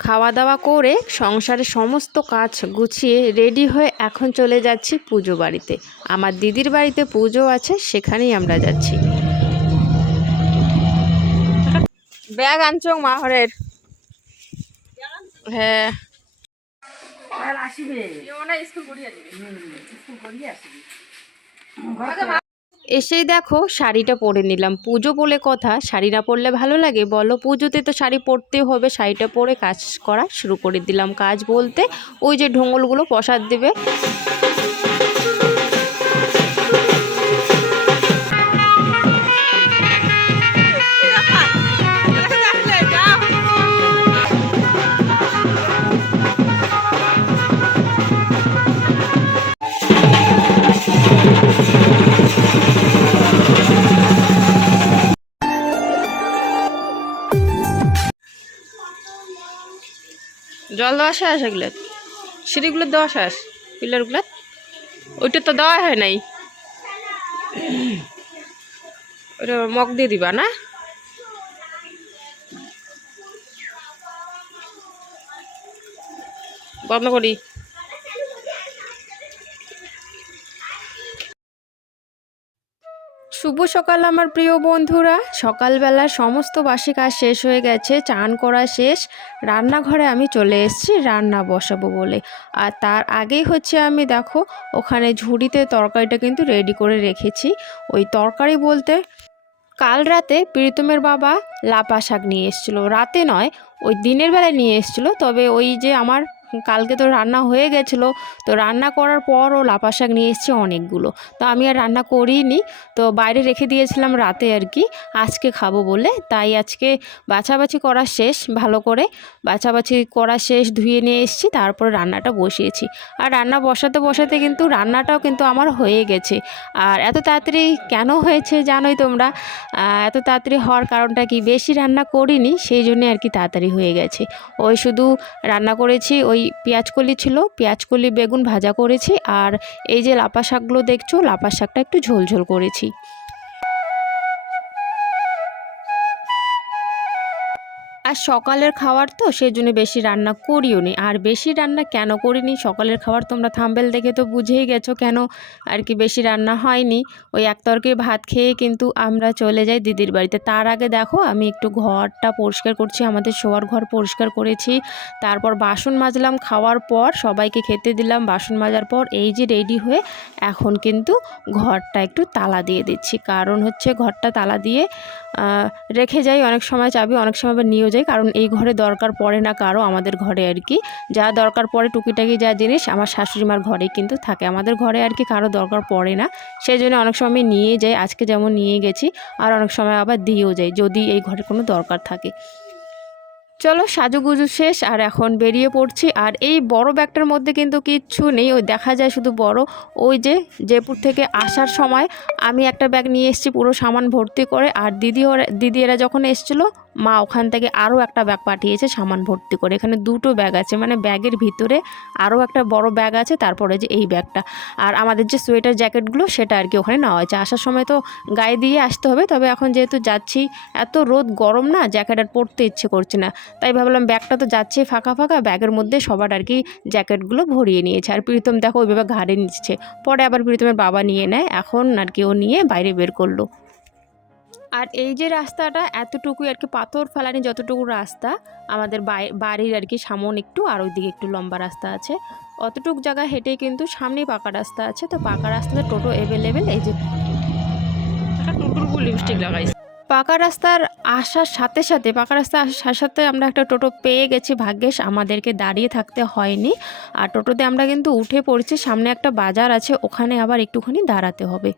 খাওয়া দাওয়া করে সংসারের সমস্ত কাজ গুছিয়ে রেডি হয়ে এখন চলে যাচ্ছি পুজো বাড়িতে। আমার দিদির বাড়িতে পুজো আছে সেখানেই আমরা যাচ্ছি। ব্যাগ আনছো মাহরের হ্যাঁ। এসেই দেখো শাড়িটা পরে নিলাম। পুজো বলে কথা, শাড়ি না পরলে ভালো লাগে? বলো, পুজোতে তো শাড়ি পরতে হবে। শাড়িটা পরে কাজ করা শুরু করে দিলাম। কাজ বলতে ওই যে ঢোঙলগুলো প্রসাদ দেবে। দেওয়া শেষ এগুলো। সিঁড়িগুলো দেওয়া শেষ, পিলারগুলো। ওইটা তো দেওয়া হয় নাই। ওটা মগ দিয়ে দিবা, না? বন্ধ করি। শুভ সকাল আমার প্রিয় বন্ধুরা। সকালবেলা সমস্ত বাসি কাজ শেষ হয়ে গেছে, চান করা শেষ। রান্নাঘরে আমি চলে এসেছি, রান্না বসাবো বলে। আর তার আগেই হচ্ছে আমি দেখো, ওখানে ঝুড়িতে তরকারিটা কিন্তু রেডি করে রেখেছি। ওই তরকারি বলতে কাল রাতে প্রীতমের বাবা লাপা শাক নিয়ে এসেছিল। রাতে নয়, ওই দিনের বেলায় নিয়ে এসেছিল। তবে ওই যে আমার কালকে তো রান্না হয়ে গেছিল, তো রান্না করার পর ও লাপা শাক নিয়ে এসেছি অনেকগুলো। তো আমি আর রান্না করিনি, তো বাইরে রেখে দিয়েছিলাম রাতে আর কি, আজকে খাব বলে। তাই আজকে বাছাবাছি করা শেষ, ভালো করে বাছাবাছি করা শেষ, ধুয়ে নিয়ে এসেছি, তারপরে রান্নাটা বসিয়েছি। আর রান্না বসাতে বসাতে কিন্তু রান্নাটাও কিন্তু আমার হয়ে গেছে। আর এত তাড়াতাড়ি কেন হয়েছে জানোই তোমরা? এত তাড়াতাড়ি হওয়ার কারণটা কি? বেশি রান্না করিনি, সেই জন্যে আর কি তাড়াতাড়ি হয়ে গেছে। ওই শুধু রান্না করেছি, ওই পেঁয়াজকলি ছিল পেঁয়াজকলি বেগুন ভাজা করেছি, আর এই যে লাপা শাকগুলো দেখছ, লাপা শাকটা একটু ঝোল ঝোল করেছি। আর সকালের খাবার তো সেই জন্য বেশি রান্না করিও নি। আর বেশি রান্না কেন করিনি? সকালের খাবার তোমরা থাম্বেল দেখে তো বুঝেই গেছো কেন? আর কি বেশি রান্না হয়নি? ওই এক তরকারি ভাত খেয়ে কিন্তু আমরা চলে যাই দিদির বাড়িতে। তার আগে দেখো, আমি একটু ঘরটা পরিষ্কার করছি, আমাদের শোয়ার ঘর পরিষ্কার করেছি। তারপর বাসন মাজলাম খাওয়ার পর সবাইকে খেতে দিলাম। বাসন মাজার পর এই যে রেডি হয়ে এখন কিন্তু ঘরটা একটু তালা দিয়ে দিচ্ছি। কারণ হচ্ছে ঘরটা তালা দিয়ে রেখে যাই, অনেক সময় চাবি, অনেক সময় আবার নিয়েও যাই, কারণ এই ঘরে দরকার পড়ে না কারও, আমাদের ঘরে আর কি। যা দরকার পড়ে, টুকিটাকি যা জিনিস আমার শাশুড়ি মার ঘরেই কিন্তু থাকে। আমাদের ঘরে আর কি কারও দরকার পড়ে না। সেই জন্য অনেক সময় আমি নিয়ে যাই, আজকে যেমন নিয়ে গেছি, আর অনেক সময় আবার দিয়েও যাই, যদি এই ঘরে কোনো দরকার থাকে। চলো সাজুগুজু শেষ, আর এখন বেরিয়ে পড়ছি। আর এই বড় ব্যাগটার মধ্যে কিন্তু কিচ্ছু নেই। ওই দেখা যায় শুধু বড়। ওই যে জয়পুর থেকে আসার সময় আমি একটা ব্যাগ নিয়ে এসেছি পুরো সামান ভর্তি করে। আর দিদি ওরা দিদি এরা যখন এসেছিল, মা ওখান থেকে আরও একটা ব্যাগ পাঠিয়েছে সামান ভর্তি করে। এখানে দুটো ব্যাগ আছে। মানে ব্যাগের ভিতরে আরও একটা বড় ব্যাগ আছে, তারপরে যে এই ব্যাগটা। আর আমাদের যে সোয়েটার জ্যাকেটগুলো, সেটা আর কি ওখানে নেওয়া হয়েছে। আসার সময় তো গায়ে দিয়ে আসতে হবে। তবে এখন যেহেতু যাচ্ছি, এত রোদ গরম না, জ্যাকেট আর পরতে ইচ্ছে করছে না। তাই ভাবলাম ব্যাগটা তো যাচ্ছে ফাঁকা ফাঁকা, ব্যাগের মধ্যে সবার আর কি জ্যাকেটগুলো ভরিয়ে নিয়েছে। আর প্রীতম দেখো ওইভাবে ঘাড়ে নিচ্ছে। পরে আবার প্রীতমের বাবা নিয়ে নেয়, এখন আর কি ও নিয়ে বাইরে বের করল। আর এই যে রাস্তাটা, এতটুকুই আর কি পাথর ফেলানি যতটুকু রাস্তা, আমাদের বাড়ির আর কি সামন একটু আর ওইদিকে একটু লম্বা রাস্তা আছে। অতটুক জায়গা হেঁটে কিন্তু সামনেই পাকা রাস্তা আছে। তো পাকা রাস্তাতে টোটো অ্যাভেলেবেল এই যে লিপস্টিক লাগাইছে। পাকা রাস্তার আসার সাথে সাথে, পাকা রাস্তা আসার সাথে আমরা একটা টোটো পেয়ে গেছি। ভাগ্যেশ, আমাদেরকে দাঁড়িয়ে থাকতে হয়নি। আর টোটোতে আমরা কিন্তু উঠে পড়ছি, সামনে একটা বাজার আছে, ওখানে আবার একটুখানি দাঁড়াতে হবে।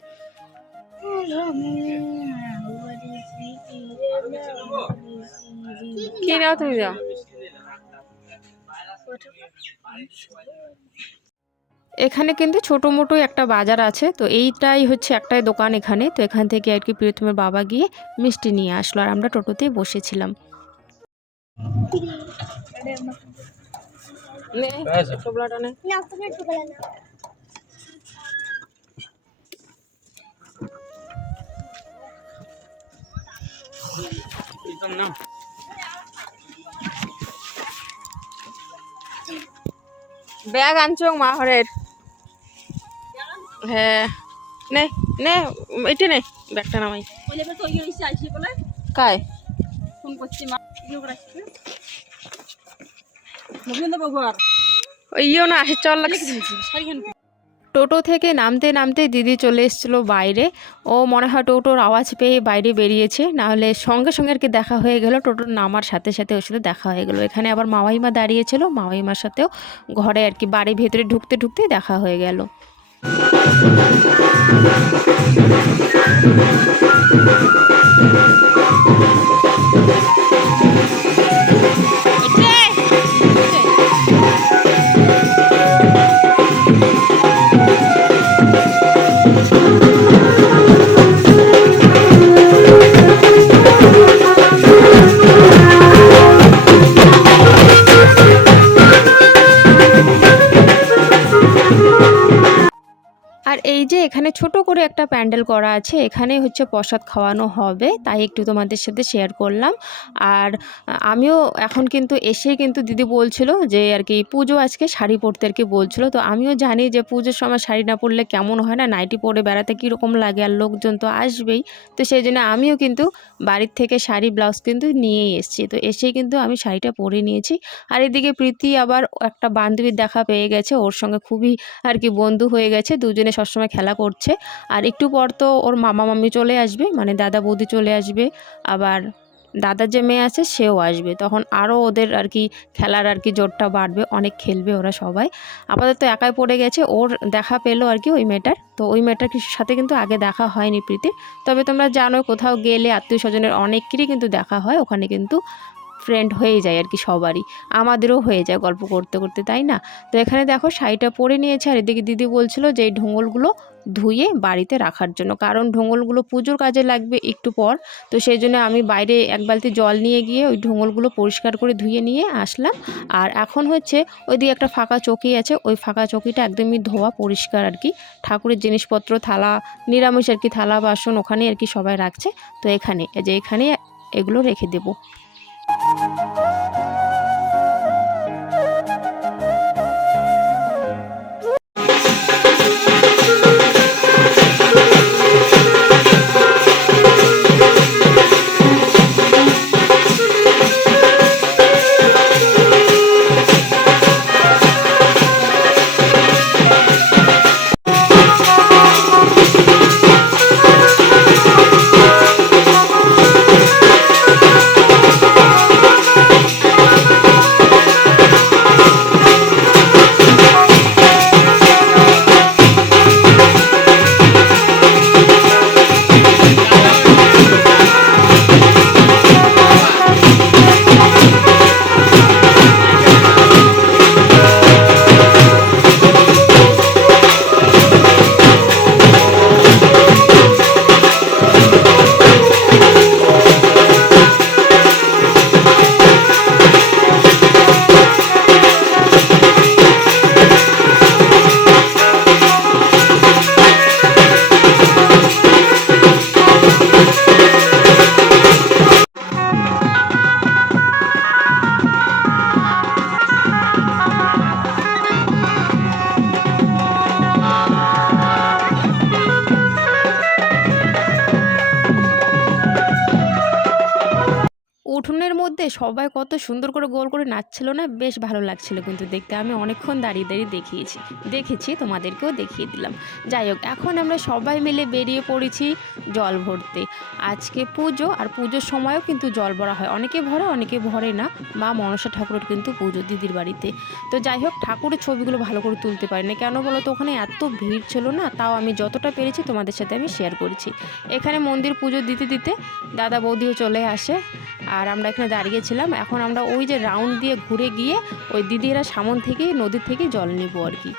কি নাও তুমি যাও এখানে কিন্তু ছোটো মোটো একটা বাজার আছে, তো এইটাই হচ্ছে একটাই দোকান এখানে। তো এখান থেকে আর কি প্রিয়তমের বাবা গিয়ে মিষ্টি নিয়ে আসলো আর আমরা টোটোতেই বসেছিলাম। ব্যাগ আনছো মা হরের হ্যাঁ। নে নে এটা নে। ব্যাগটা নামাই। কায়? ফোন করছি মা। না চল লাগছে। টোটো থেকে নামতে নামতে দিদি চলে এসেছিল বাইরে। ও মনে হয় টোটোর আওয়াজ পেয়ে বাইরে বেরিয়েছে। নাহলে সঙ্গে সঙ্গে আর কি দেখা হয়ে গেল। টোটোর নামার সাথে সাথে ওর সাথে দেখা হয়ে গেল। এখানে আবার মামাইমা দাঁড়িয়েছিল মামাইমার সাথেও ঘরে আর কি বাড়ির ভেতরে ঢুকতে ঢুকতে দেখা হয়ে গেল। আর এখানে ছোট করে একটা প্যান্ডেল করা আছে। এখানে হচ্ছে প্রসাদ খাওয়ানো হবে, তাই একটু তোমাদের সাথে শেয়ার করলাম। আর আমিও এখন কিন্তু এসে কিন্তু দিদি বলছিল যে আর কি, পুজো আজকে শাড়ি পরতে আর কি বলছিল। তো আমিও জানি যে পুজোর সময় শাড়ি না পরলে কেমন হয় না? নাইটি পরে বেড়াতে কীরকম লাগে আর লোকজন তো আসবেই। তো সেই জন্য আমিও কিন্তু বাড়ির থেকে শাড়ি, ব্লাউজ কিন্তু নিয়েই এসেছি। তো এসেই কিন্তু আমি শাড়িটা পরে নিয়েছি। আর এদিকে প্রীতি আবার একটা বান্ধবীর দেখা পেয়ে গেছে। ওর সঙ্গে খুবই আর কি বন্ধু হয়ে গেছে। দুজনে সবসময় খেলা করছে। আর একটু পর তো ওর মামা মামি চলে আসবে মানে দাদা বৌদি চলে আসবে, আবার দাদার যে মেয়ে আছে সেও আসবে। তখন আরও ওদের আর কি খেলার আর কি জোরটা বাড়বে, অনেক খেলবে ওরা সবাই। আপাতত একাই পড়ে গেছে, ওর দেখা পেল আর কি ওই মেয়েটার। তো ওই মেয়েটার সাথে কিন্তু আগে দেখা হয়নি প্রীতির তবে তোমরা জানো কোথাও গেলে আত্মীয় স্বজনের অনেকেরই কিন্তু দেখা হয়, ওখানে কিন্তু ফ্রেন্ড হয়ে যায় আর কি সবারই। আমাদেরও হয়ে যায় গল্প করতে করতে, তাই না? তো এখানে দেখো শাড়িটা পরে নিয়েছে, আর এদিকে দিদি বলছিল যে এই ঢোঙলগুলো ধুয়ে বাড়িতে রাখার জন্য। কারণ ঢোঙলগুলো পুজোর কাজে লাগবে একটু পর। তো সেই জন্য আমি বাইরে এক বালতি জল নিয়ে গিয়ে ওই ঢোঙলগুলো পরিষ্কার করে ধুয়ে নিয়ে আসলাম। আর এখন হচ্ছে ওইদিকে একটা ফাঁকা চকি আছে। ওই ফাঁকা চকিটা একদমই ধোয়া পরিষ্কার আর কি। ঠাকুরের জিনিসপত্র, থালা, নিরামিষ আর কি থালা, বাসন ওখানে আর কি সবাই রাখছে। তো এখানে যে এখানে এগুলো রেখে দেবো। মধ্যে সবাই কত সুন্দর করে গোল করে নাচছিল না? বেশ ভালো লাগছিল কিন্তু দেখতে। আমি অনেকক্ষণ দাঁড়িয়ে দাঁড়িয়ে দেখিয়েছি। দেখেছি, তোমাদেরকেও দেখিয়ে দিলাম। যাই হোক, এখন আমরা সবাই মিলে বেরিয়ে পড়েছি জল ভরতে। আজকে পুজো আর পুজোর সময়ও কিন্তু জল ভরা হয়। অনেকে ভরে অনেকে ভরে না। মা মনসা ঠাকুরের কিন্তু পুজো দিদির বাড়িতে। তো যাই হোক, ঠাকুরের ছবিগুলো ভালো করে তুলতে পারি না কেন বলো তো, ওখানে এত ভিড় ছিল না? তাও আমি যতটা পেরেছি তোমাদের সাথে আমি শেয়ার করেছি। এখানে মন্দির পুজো দিতে দিতে দাদা বৌদিও চলে আসে। আর আমরা এখানে দাঁড়িয়েছিলাম এখন আমরা ওই যে রাউন্ড দিয়ে ঘুরে গিয়ে ওই দিদিরা সামন থেকে নদীর থেকে জল নেব আর কি।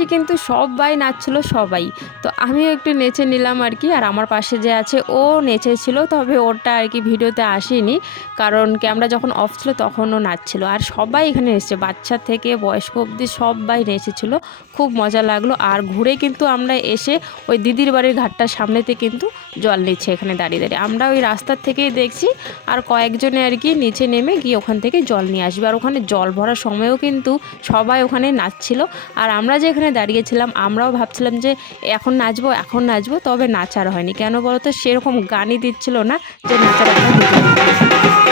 বেশি কিন্তু সবাই নাচছিল, সবাই। তো আমিও একটু নেচে নিলাম আর কি, আর আমার পাশে যে আছে ও নেচেছিল, তবে ওটা আর কি ভিডিওতে আসেনি। কারণ ক্যামেরা যখন অফ ছিল তখন ও নাচছিল, আর সবাই এখানে এসেছে বাচ্চা থেকে বয়স্ক অবধি সবাই নেচেছিল, খুব মজা লাগল। আর ঘুরে কিন্তু আমরা এসে ওই দিদির বাড়ির ঘাটটার সামনেতে কিন্তু জল নিচ্ছে এখানে দাঁড়িয়ে দাঁড়িয়ে। আমরা ওই রাস্তার থেকেই দেখছি, আর কয়েকজনে আর কি নিচে নেমে গিয়ে ওখান থেকে জল নিয়ে আসবে। আর ওখানে জল ভরার সময়ও কিন্তু সবাই ওখানে নাচছিল। আর আমরা যে এখানে দাঁড়িয়েছিলাম, আমরাও ভাবছিলাম যে এখন নাচবো এখন নাচবো, তবে নাচার হয়নি। কেন বলো তো সেরকম গানই দিচ্ছিল না যে নাচার একটা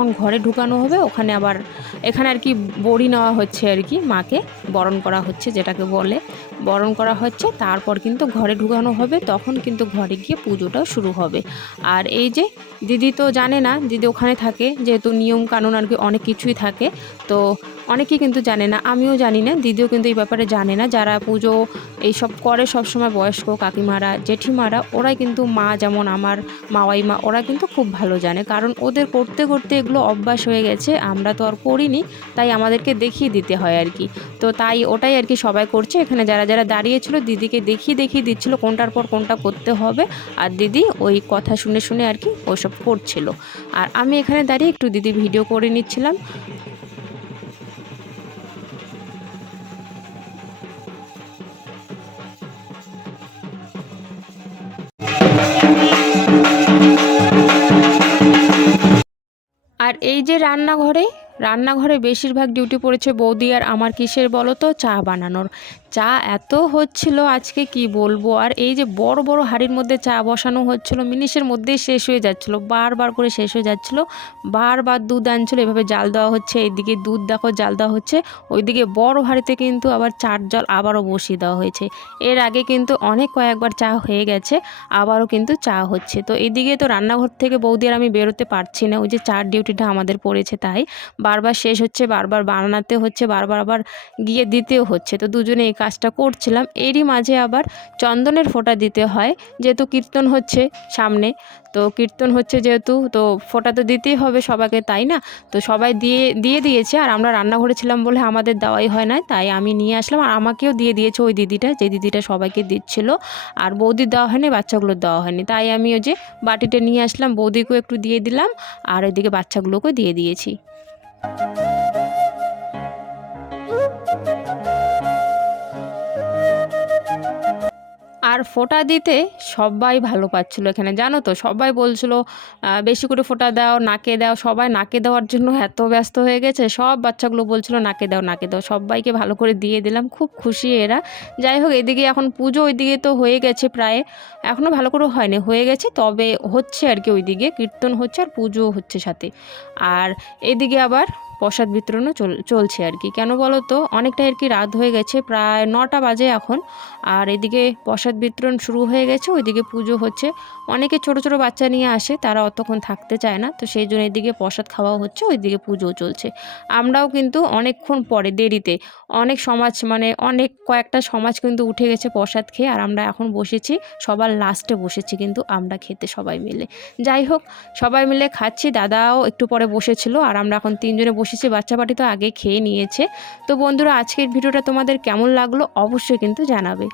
যখন ঘরে ঢুকানো হবে, ওখানে আবার এখানে আর কি বড়ি নেওয়া হচ্ছে আর কি মাকে, বরণ করা হচ্ছে যেটাকে বলে। বরণ করা হচ্ছে, তারপর কিন্তু ঘরে ঢুকানো হবে, তখন কিন্তু ঘরে গিয়ে পুজোটাও শুরু হবে। আর এই যে, দিদি তো জানে না, দিদি ওখানে থাকে, যেহেতু নিয়ম কানুন আর কি অনেক কিছুই থাকে, তো অনেকেই কিন্তু জানে না, আমিও জানি না, দিদিও কিন্তু এই ব্যাপারে জানে না। যারা পুজো এইসব করে সবসময় বয়স্ক কাকিমারা, জেঠিমারা, ওরাই কিন্তু মা যেমন আমার মাওয়াই মা ওরা কিন্তু খুব ভালো জানে। কারণ ওদের করতে করতে এগুলো অভ্যাস হয়ে গেছে, আমরা তো আর করিনি, তাই আমাদেরকে দেখিয়ে দিতে হয় আর কি। তো তাই ওটাই আর কি সবাই করছে। এখানে যারা যারা দাঁড়িয়েছিল, দিদিকে দেখিয়ে দেখিয়ে দিচ্ছিল কোনটার পর কোনটা করতে হবে। আর দিদি ওই কথা শুনে শুনে আর কি ওসব করছিল। আর আমি এখানে দাঁড়িয়ে একটু দিদি ভিডিও করে নিচ্ছিলাম। আর এই যে রান্নাঘরে রান্নাঘরে বেশিরভাগ ডিউটি পড়েছে বৌদি আর আমার কিসের বলো তো চা বানানোর। চা এত হচ্ছিল আজকে কি বলব? আর এই যে বড় বড় হাঁড়ির মধ্যে চা বসানো হচ্ছিল, মিনিশের মধ্যেই শেষ হয়ে যাচ্ছিল, বারবার করে শেষ হয়ে যাচ্ছিল, বারবার দুধ আনছিল, এভাবে জাল দেওয়া হচ্ছে, এইদিকে দুধ দেখো জাল দেওয়া হচ্ছে, ওইদিকে বড় হাঁড়িতে কিন্তু আবার চার জল আবারও বসিয়ে দেওয়া হয়েছে। এর আগে কিন্তু অনেক কয়েকবার চা হয়ে গেছে, আবারও কিন্তু চা হচ্ছে। তো এদিকে তো রান্নাঘর থেকে বৌদি আর আমি বেরোতে পারছি না, ওই যে চার ডিউটিটা আমাদের পড়েছে তাই, বারবার শেষ হচ্ছে, বারবার বানাতে হচ্ছে, বারবার আবার গিয়ে দিতেও হচ্ছে। তো দুজনে কাজটা করছিলাম, এরই মাঝে আবার চন্দনের ফোঁটা দিতে হয়, যেহেতু কীর্তন হচ্ছে সামনে। তো কীর্তন হচ্ছে যেহেতু, তো ফোঁটা তো দিতেই হবে সবাইকে, তাই না? তো সবাই দিয়ে দিয়ে দিয়েছে, আর আমরা রান্নাঘরে ছিলাম বলে আমাদের দেওয়াই হয় না তাই আমি নিয়ে আসলাম, আর আমাকেও দিয়ে দিয়েছে ওই দিদিটা, যে দিদিটা সবাইকে দিচ্ছিল, আর বৌদির দেওয়া হয়নি বাচ্চাগুলোর দেওয়া হয়নি। তাই আমি ওই যে বাটিটা নিয়ে আসলাম, বৌদিকেও একটু দিয়ে দিলাম, আর ওইদিকে বাচ্চাগুলোকেও দিয়ে দিয়েছি। আর ফোঁটা দিতে সবাই ভালো পাচ্ছিল এখানে, জানো তো? সবাই বলছিল বেশি করে ফোঁটা দাও, নাকে দাও। সবাই নাকে দেওয়ার জন্য এত ব্যস্ত হয়ে গেছে। সব বাচ্চাগুলো বলছিল, নাকে দাও নাকে দাও। সবাইকে ভালো করে দিয়ে দিলাম, খুব খুশি এরা। যাই হোক, এদিকে এখন পুজো ওইদিকে তো হয়ে গেছে প্রায়। এখনও ভালো করে হয়নি, হয়ে গেছে, তবে হচ্ছে আর কি ওইদিকে, কীর্তন হচ্ছে আর পুজো হচ্ছে সাথে। আর এদিকে আবার প্রসাদ বিতরণও চল, চলছে আর কি। কেন বলো তো? অনেকটা আর কি রাত হয়ে গেছে, প্রায় নটা বাজে এখন। আর এদিকে প্রসাদ বিতরণ শুরু হয়ে গেছে, ওইদিকে পুজো হচ্ছে। অনেকে ছোট ছোট বাচ্চা নিয়ে আসে, তারা অতক্ষণ থাকতে চায় না। তো সেই জন্য এদিকে প্রসাদ খাওয়া হচ্ছে, ওইদিকে পুজোও চলছে। আমরাও কিন্তু অনেকক্ষণ পরে, দেরিতে, অনেক সমাজ মানে অনেক কয়েকটা সমাজ কিন্তু উঠে গেছে প্রসাদ খেয়ে, আর আমরা এখন বসেছি, সবার লাস্টে বসেছি কিন্তু আমরা খেতে সবাই মিলে। যাই হোক, সবাই মিলে খাচ্ছি, দাদাও একটু পরে বসেছিল, আর আমরা এখন তিনজনে বসেছি বাচ্চা পাটি তো আগে খেয়ে নিয়েছে। তো বন্ধুরা, আজকের ভিডিওটা তোমাদের কেমন লাগল অবশ্যই কিন্তু জানাবে।